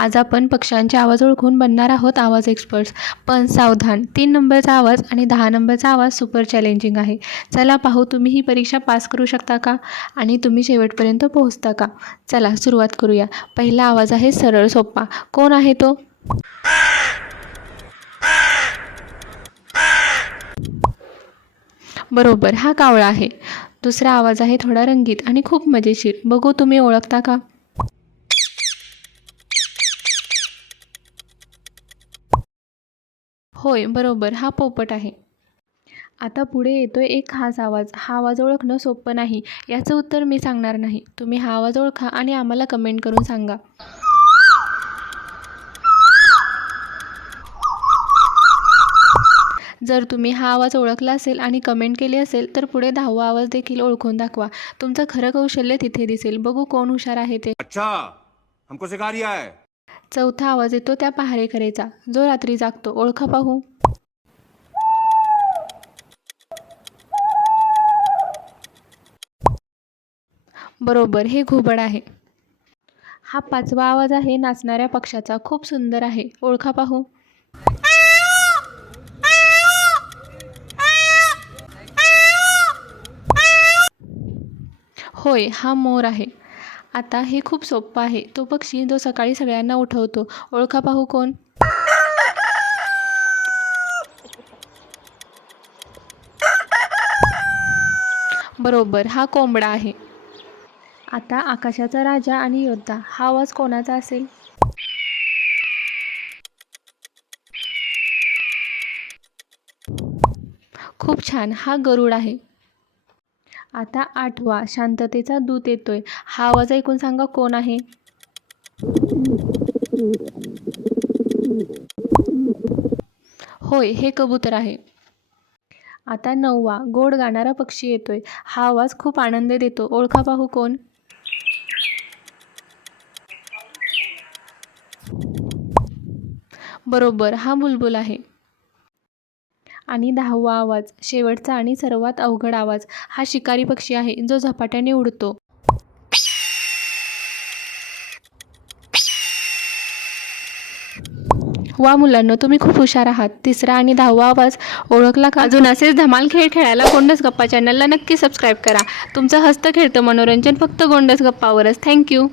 आज आपण पक्ष्यांचे आवाज ओळखून बनणार आहोत आवाज एक्सपर्ट्स पण सावधान तीन नंबरचा आवाज आणि दहा नंबरचा आवाज सुपर चॅलेंजिंग आहे. चला पाहू तुम्ही ही परीक्षा पास करू शकता का? आणि तुम्ही शेवटपर्यंत पोहोचता का? चला सुरुवात करूया. पहिला आवाज आहे सरळ सोपा कोण आहे तो? बरोबर हा कावळा आहे. दुसरा आवाज आहे थोडा रंगीत आणि खूप मजेशीर. बघू तुम्ही ओळखता का? होय बरोबर. हा पोपट आहे. आता पुढे येतोय एक खास आवाज. हा आवाज ओळखणं सोपं नाही. याचं उत्तर मी सांगणार नाही. तुम्ही हा आवाज ओळखा आणि आम्हाला कमेंट करून सांगा. जर तुम्ही हा आवाज ओळखला असेल आणि कमेंट केली असेल तर पुढे दहावा आवाज देखील ओळखून दाखवा. तुमचं खरं कौशल्य तिथे दिसेल. बघू कोण हुशार आहे ते. अच्छा हमको सिखा रिया है. चौथा आवाज येतो त्या पहारेकरेचा जो रात्री जागतो ओळखा पाहू. बरोबर हे घुबड आहे. हा पाचवा आवाज आहे नाचणाऱ्या पक्षाचा. खूप सुंदर आहे. ओळखा पाहू. होय हा मोर आहे. आता हे खूप सोपं आहे. तो पक्षी जो सकाळी सगळ्यांना उठवतो. ओळखा पाहू कोण? बरोबर हा कोंबडा आहे. आता आकाशाचा राजा आणि योद्धा हा आवाज कोणाचा असेल? खूप छान हा गरुड आहे. आता आठवा. शांततेचा दूत येतोय. हा आवाज ऐकून सांगा कोण आहे? होय हे कबूतर आहे. आता नववा. गोड गाणारा पक्षी येतोय. हा आवाज खूप आनंद देतो. ओळखा पाहू कोण? बरोबर हा बुलबुल आहे. आणि दहावा आवाज शेवटचा आणि सर्वात अवघड आवाज हा शिकारी पक्षी आहे जो झपाट्याने उडतो. वा मुलांनो तुम्ही खूप हुशार आहात. तिसरा आणि दहावा आवाज ओळखला का? अजून असेच धमाल खेळ खेळायला गोंडस गप्पा चॅनलला नक्की सबस्क्राईब करा. तुमचं हस्त खेळतं मनोरंजन फक्त गोंडस गप्पावरच. थँक्यू